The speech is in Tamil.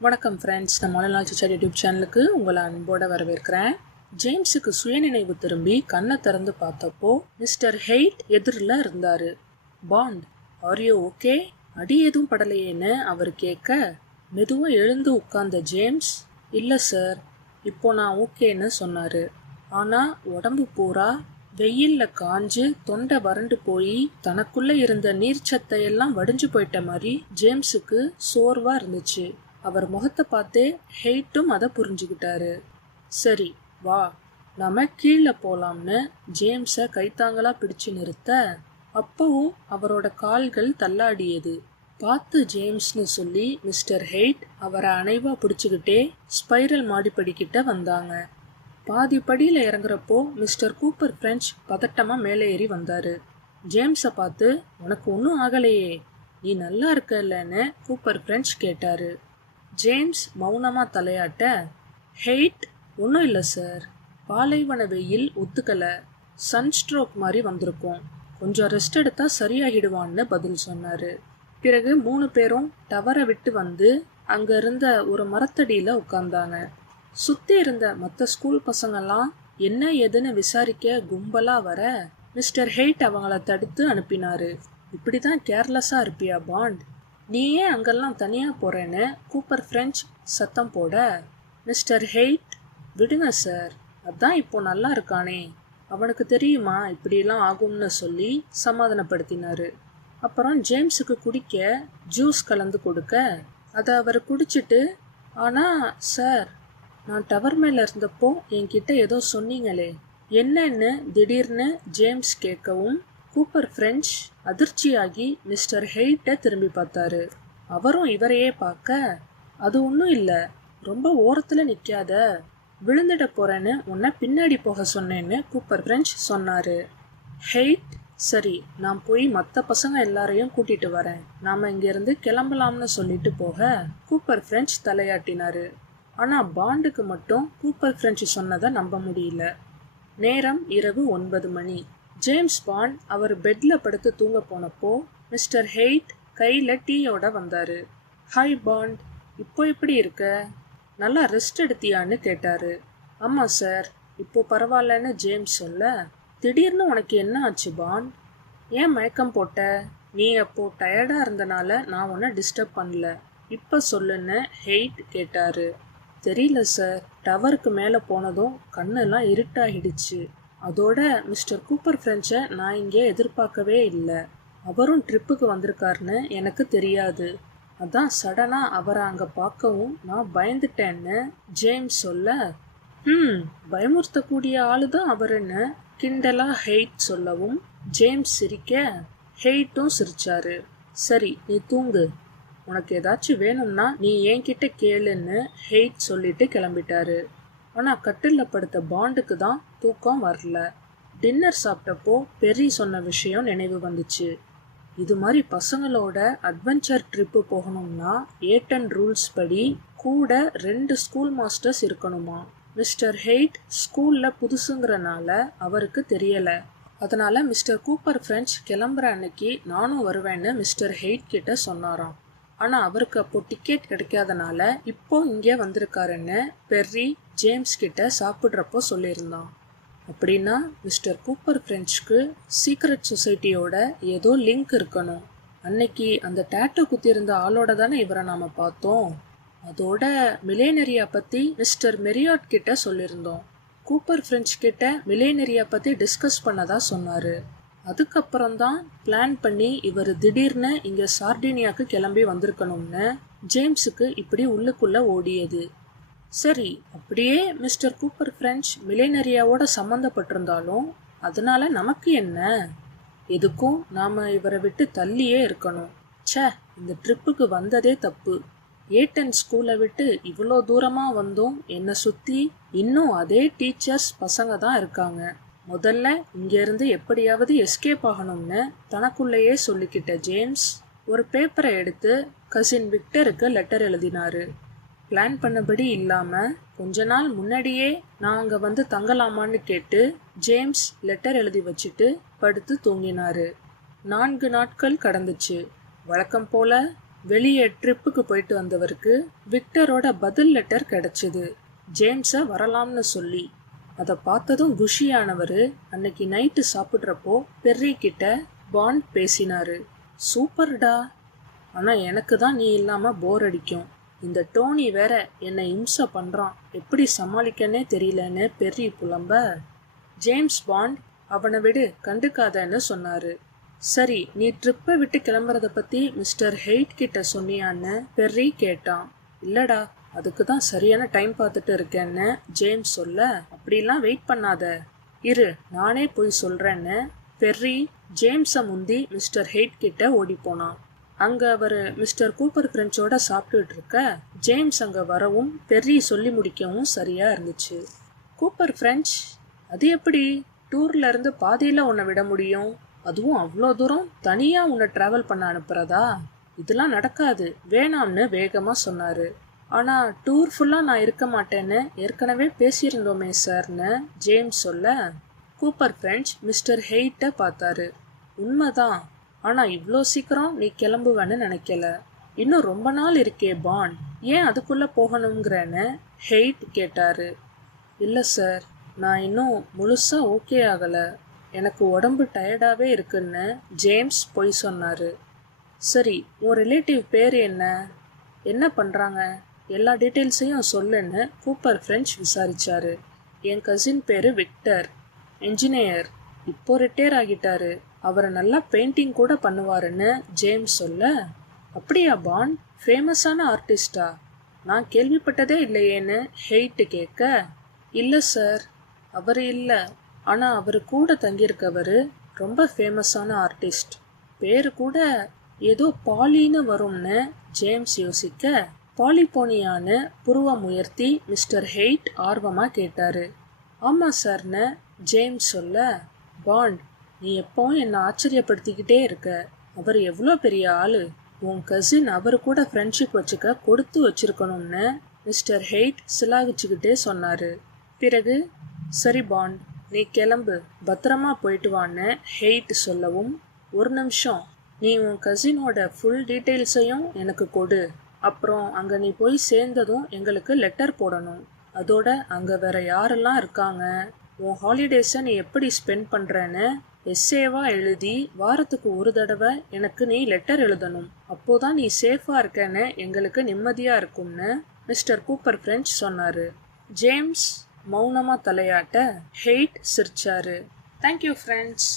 வணக்கம் ஃப்ரெண்ட்ஸ், நம்ம மலைநாள் சிச்சாட் யூடியூப் சேனலுக்கு உங்களை அன்போடு வரவேற்கிறேன். ஜேம்ஸுக்கு சுயநினைவு திரும்பி கண்ணை திறந்து பார்த்தப்போ மிஸ்டர் ஹெய்ட் எதிரில் இருந்தார். Bond, are you okay? அடி எதுவும் படலையேன்னு அவர் கேட்க, மெதுவாக எழுந்து உட்கார்ந்த ஜேம்ஸ், இல்லை சார், இப்போ நான் ஓகேன்னு சொன்னார். ஆனால் உடம்பு பூரா வெயிலில் காஞ்சு தொண்டை வறண்டு போய் தனக்குள்ளே இருந்த நீர்ச்சத்தையெல்லாம் வடிஞ்சு போயிட்ட மாதிரி ஜேம்ஸுக்கு சோர்வாக இருந்துச்சு. அவர் முகத்தை பார்த்தே ஹெய்ட்டும் அதை புரிஞ்சுக்கிட்டாரு. சரி வா, நாம கீழே போலாம்னு ஜேம்ஸை கைத்தாங்களா பிடிச்சு நிறுத்த, அப்பவும் அவரோட கால்கள் தள்ளாடியது. பார்த்து ஜேம்ஸ்னு சொல்லி மிஸ்டர் ஹெய்ட் அவரை அணைவா பிடிச்சுக்கிட்டே ஸ்பைரல் மாடிப்படிக்கிட்ட வந்தாங்க. பாதி படியில் இறங்குறப்போ மிஸ்டர் கூப்பர் ஃப்ரெஞ்ச் பதட்டமாக மேலே ஏறி வந்தார். ஜேம்ஸை பார்த்து, உனக்கு ஒன்றும் ஆகலையே, நீ நல்லா இருக்கலன்னு கூப்பர் ஃப்ரெஞ்ச் கேட்டார். ஜேம்ஸ் மௌனமாக தலையாட்ட, ஹெய்ட், ஒன்றும் இல்லை சார், பாலைவன வெயில் ஒத்துக்கலை, சன்ஸ்ட்ரோக் மாதிரி வந்திருக்கோம், கொஞ்சம் ரெஸ்ட் எடுத்தால் சரியாகிடுவான்னு பதில் சொன்னார். பிறகு 3 பேரும் டவரை விட்டு வந்து அங்கே இருந்த ஒரு மரத்தடியில் உட்கார்ந்தாங்க. சுற்றி இருந்த மற்ற ஸ்கூல் பசங்கள்லாம் என்ன ஏதுன்னு விசாரிக்க கும்பலாக வர மிஸ்டர் ஹெய்ட் அவங்கள தடுத்து அனுப்பினார். இப்படி தான் கேர்லெஸ்ஸாக இருப்பியா பாண்ட்? நீ ஏன் அங்கெல்லாம் தனியாக போகிறேன்னு கூப்பர் ஃப்ரெஞ்ச் சத்தம் போட, மிஸ்டர் ஹெய்ட், விடுங்க சார், அதான் இப்போ நல்லா இருக்கானே, அவனுக்கு தெரியுமா இப்படிலாம் ஆகும்னு சொல்லி சமாதானப்படுத்தினார். அப்புறம் ஜேம்ஸுக்கு குடிக்க ஜூஸ் கலந்து கொடுக்க அதை அவர் குடிச்சிட்டு, ஆனால் சார், நான் டவர் மேலே இருந்தப்போ என்கிட்ட ஏதோ சொன்னீங்களே, என்னன்னு திடீர்னு ஜேம்ஸ் கேட்கவும் கூப்பர் ஃப்ரெஞ்ச் அதிர்ச்சியாகி மிஸ்டர் ஹெய்ட்டை திரும்பி பார்த்தாரு. அவரும் இவரையே பார்க்க, அது ஒன்றும் இல்லை, ரொம்ப ஓரத்தில் நிற்காத, விழுந்துட போகிறேன்னு உன்னை பின்னாடி போக சொன்னேன்னு கூப்பர் ஃப்ரெஞ்ச் சொன்னார். ஹெய்ட், சரி, நான் போய் மற்ற பசங்க எல்லாரையும் கூட்டிகிட்டு வரேன், நாம் இங்கேருந்து கிளம்பலாம்னு சொல்லிட்டு போக கூப்பர் ஃப்ரெஞ்ச் தலையாட்டினார். ஆனால் பாண்டுக்கு மட்டும் கூப்பர் ஃப்ரெஞ்ச் சொன்னதை நம்ப முடியல. நேரம் இரவு 9 மணி. ஜேம்ஸ் பாண்ட் அவர் பெட்டில் படுத்து தூங்க போனப்போ மிஸ்டர் ஹெய்ட் கையில் டீயோட வந்தார். ஹாய் பாண்ட், இப்போ எப்படி இருக்க? நல்லா ரெஸ்ட் எடுத்தியான்னு கேட்டார். ஆமாம் சார், இப்போ பரவாயில்லன்னு ஜேம்ஸ் சொல்ல, திடீர்னு உனக்கு என்ன ஆச்சு பாண்ட்? ஏன் மயக்கம் போட்ட? நீ அப்போது டயர்டாக இருந்தனால நான் உன்னை டிஸ்டர்ப் பண்ணல, இப்போ சொல்லுன்னு ஹெய்ட் கேட்டார். தெரியல சார், டவருக்கு மேலே போனதும் கண்ணெல்லாம் இருட்டாகிடுச்சு. அதோட மிஸ்டர் கூப்பர் ஃப்ரெஞ்சை நான் இங்கே எதிர்பார்க்கவே இல்லை, அவரும் ட்ரிப்புக்கு வந்திருக்காருன்னு எனக்கு தெரியாது, அதான் சடனாக அவரை அங்கே பார்க்கவும் நான் பயந்துட்டேன்னு ஜேம்ஸ் சொல்ல, பயமுறுத்தக்கூடிய ஆளு தான் அவருன்னு கிண்டலாக ஹெய்ட் சொல்லவும் ஜேம்ஸ் சிரிக்க ஹெய்ட்டும் சிரிச்சாரு. சரி, நீ தூங்கு, உனக்கு ஏதாச்சும் வேணும்னா நீ என்கிட்ட கேளுன்னு ஹெய்ட் சொல்லிட்டு கிளம்பிட்டாரு. ஆனால் கட்டிலில் படுத்த பாண்டுக்கு தான் தூக்கம் வரல. டின்னர் சாப்பிட்டப்போ பெரி சொன்ன விஷயம் நினைவு வந்துச்சு. இது மாதிரி பசங்களோட அட்வென்ச்சர் ட்ரிப்பு போகணும்னா 8 ரூல்ஸ் படி கூட 2 ஸ்கூல் மாஸ்டர்ஸ் இருக்கணுமா. மிஸ்டர் ஹெய்ட் ஸ்கூலில் புதுசுங்கிறனால அவருக்கு தெரியலை. அதனால் மிஸ்டர் கூப்பர் ஃப்ரெஞ்ச் கிளம்புற அன்னைக்கு நானும் வருவேன்னு மிஸ்டர் ஹெய்ட் கிட்ட சொன்னாராம். ஆனால் அவருக்கு அப்போ டிக்கெட் கிடைக்காதனால இப்போ இங்கே வந்திருக்காருன்னு பெர்ரி ஜேம்ஸ் கிட்ட சாப்பிட்றப்போ சொல்லியிருந்தான். அப்படின்னா மிஸ்டர் கூப்பர் ஃப்ரெஞ்சுக்கு சீக்ரெட் சொசைட்டியோட ஏதோ லிங்க் இருக்கணும். அன்னைக்கு அந்த டேட்டோ குத்தியிருந்த ஆளோட தானே இவரை நாம் பார்த்தோம். அதோட மிலேனரியா பற்றி மிஸ்டர் மெரியாட் கிட்ட சொல்லியிருந்தோம். கூப்பர் ஃப்ரெஞ்ச் கிட்ட மிலேனரியா பற்றி டிஸ்கஸ் பண்ணதா சொன்னார். அதுக்கப்புறம்தான் பிளான் பண்ணி இவர் திடீர்னு இங்கே சார்டினியாவுக்கு கிளம்பி வந்திருக்கணும்னு ஜேம்ஸுக்கு இப்படி உள்ளுக்குள்ளே ஓடியது. சரி, அப்படியே மிஸ்டர் கூப்பர் ஃப்ரெஞ்ச் மிலேனரியாவோட சம்மந்தப்பட்டிருந்தாலும் அதனால நமக்கு என்ன? எதுக்கும் நாம் இவரை விட்டு தள்ளியே இருக்கணும். இந்த ட்ரிப்புக்கு வந்ததே தப்பு. ஏட்டன் ஸ்கூலை விட்டு இவ்வளோ தூரமாக வந்தும் என்னை சுற்றி இன்னும் அதே டீச்சர்ஸ் பசங்க தான் இருக்காங்க. முதல்ல இங்கேருந்து எப்படியாவது எஸ்கேப் ஆகணும்னு தனக்குள்ளேயே சொல்லிக்கிட்ட ஜேம்ஸ் ஒரு பேப்பரை எடுத்து கசின் விக்டருக்கு லெட்டர் எழுதினார். பிளான் பண்ணபடி இல்லாமல் கொஞ்ச நாள் முன்னாடியே நான் அங்கே வந்து தங்கலாமான்னு கேட்டு ஜேம்ஸ் லெட்டர் எழுதி வச்சுட்டு படுத்து தூங்கினார். 4 நாட்கள் கடந்துச்சு. வழக்கம் போல வெளியே ட்ரிப்புக்கு போயிட்டு வந்தவருக்கு விக்டரோட பதில் லெட்டர் கிடைச்சிது, ஜேம்ஸை வரலாம்னு சொல்லி. அதை பார்த்ததும் குஷியானவர் அன்னைக்கு நைட்டு சாப்பிட்றப்போ பெர்ரி கிட்ட பாண்ட் பேசினாரு. சூப்பர்டா, ஆனால் எனக்கு தான் நீ இல்லாமல் போர் அடிக்கும். இந்த டோனி வேற என்னை இம்சை பண்ணுறான், எப்படி சமாளிக்கன்னே தெரியலன்னு பெர்ரி புலம்ப, ஜேம்ஸ் பாண்ட் அவனை விடு, கண்டுக்காதன்னு சொன்னாரு. சரி, நீ ட்ரிப்பை விட்டு கிளம்புறத பற்றி மிஸ்டர் ஹெய்ட் கிட்ட சொன்னியான்னு பெர்ரி கேட்டான். இல்லடா, அதுக்கு தான் சரியான டைம் பார்த்துட்டு இருக்கேன்னு ஜேம்ஸ் சொல்ல, அப்படிலாம் வெயிட் பண்ணாத, இரு நானே போய் சொல்கிறேன்னு பெர்ரி ஜேம்ஸை முந்தி மிஸ்டர் ஹெய்ட் கிட்ட ஓடி போனான். அங்கே அவர் மிஸ்டர் கூப்பர் ஃப்ரெஞ்சோட சாப்பிட்டுட்டு இருக்க ஜேம்ஸ் அங்கே வரவும் பெர்ரி சொல்லி முடிக்கவும் சரியாக இருந்துச்சு. கூப்பர் ஃப்ரெஞ்ச், அது எப்படி டூர்ல இருந்து பாதியில் உன்னை விட முடியும்? அதுவும் அவ்வளோ தூரம் தனியாக உன்னை ட்ராவல் பண்ண அனுப்புறதா? இதெல்லாம் நடக்காது, வேணாம்னு வேகமாக சொன்னார். ஆனால் டூர் ஃபுல்லாக நான் இருக்க மாட்டேன்னு ஏற்கனவே பேசியிருந்தோமே சார்னு ஜேம்ஸ் சொல்ல, கூப்பர் ஃப்ரெஞ்ச் மிஸ்டர் ஹெய்ட்டை பார்த்தாரு. உண்மைதான், ஆனால் இவ்வளோ சீக்கிரம் நீ கிளம்புவேன்னு நினைக்கல. இன்னும் ரொம்ப நாள் இருக்கே பாண்ட், ஏன் அதுக்குள்ளே போகணுங்கிறேன்னு ஹெய்ட் கேட்டாரு. இல்லை சார், நான் இன்னும் முழுசாக ஓகே ஆகலை, எனக்கு உடம்பு டயர்டாகவே இருக்குன்னு ஜேம்ஸ் பொய் சொன்னார். சரி, உன் ரிலேட்டிவ் பேர் என்ன, என்ன பண்ணுறாங்க, எல்லா டீட்டெயில்ஸையும் சொல்லுன்னு கூப்பர் ஃப்ரெஞ்ச் விசாரிச்சாரு. என் கசின் பேர் விக்டர், என்ஜினியர், இப்போ ரிட்டையர் ஆகிட்டாரு, அவரை நல்லா பெயிண்டிங் கூட பண்ணுவாருன்னு ஜேம்ஸ் சொல்ல, அப்படியா பாண்ட், ஃபேமஸான ஆர்டிஸ்டா? நான் கேள்விப்பட்டதே இல்லையேன்னு ஹெய்ட்டு கேட்க, இல்லை சார், அவர் இல்லை, ஆனால் அவர் கூட தங்கியிருக்கவர் ரொம்ப ஃபேமஸான ஆர்டிஸ்ட், பேர் கூட ஏதோ பாலின்னு வரும்னு ஜேம்ஸ் யோசிக்க, பாலிபோனியான்னு புருவம் உயர்த்தி மிஸ்டர் ஹெய்ட் ஆர்வமாக கேட்டார். ஆமாம் சார்னு ஜேம்ஸ் சொல்ல, பாண்ட், நீ எப்பவும் என்னை ஆச்சரியப்படுத்திக்கிட்டே இருக்க, அவர் எவ்வளோ பெரிய ஆள், உன் கசின் அவர் கூட ஃப்ரெண்ட்ஷிப் வச்சுக்க கொடுத்து வச்சிருக்கணும்னு மிஸ்டர் ஹெய்ட் சிலாகிச்சுக்கிட்டே சொன்னார். பிறகு, சரி பாண்ட், நீ கிளம்பு, பத்திரமா போயிட்டு வான்னு ஹெய்ட் சொல்லவும், ஒரு நிமிஷம், நீ உன் கசினோட ஃபுல் டீட்டெயில்ஸையும் எனக்கு கொடு, அப்புறம் அங்கே நீ போய் சேர்ந்ததும் எங்களுக்கு லெட்டர் போடணும், அதோட அங்கே வேற யாரெல்லாம் இருக்காங்க, உன் ஹாலிடேஸை நீ எப்படி ஸ்பெண்ட் பண்ணுறேன்னு எஸ்ஸேவா எழுதி வாரத்துக்கு ஒரு தடவை எனக்கு நீ லெட்டர் எழுதணும், அப்போதான் நீ சேஃபாக இருக்கேன்னு எங்களுக்கு நிம்மதியாக இருக்கும்னு மிஸ்டர் கூப்பர் ஃப்ரெஞ்ச் சொன்னார். ஜேம்ஸ் மௌனமாக தலையாட்ட ஹெய்ட் சிரிச்சாரு. Thank you friends.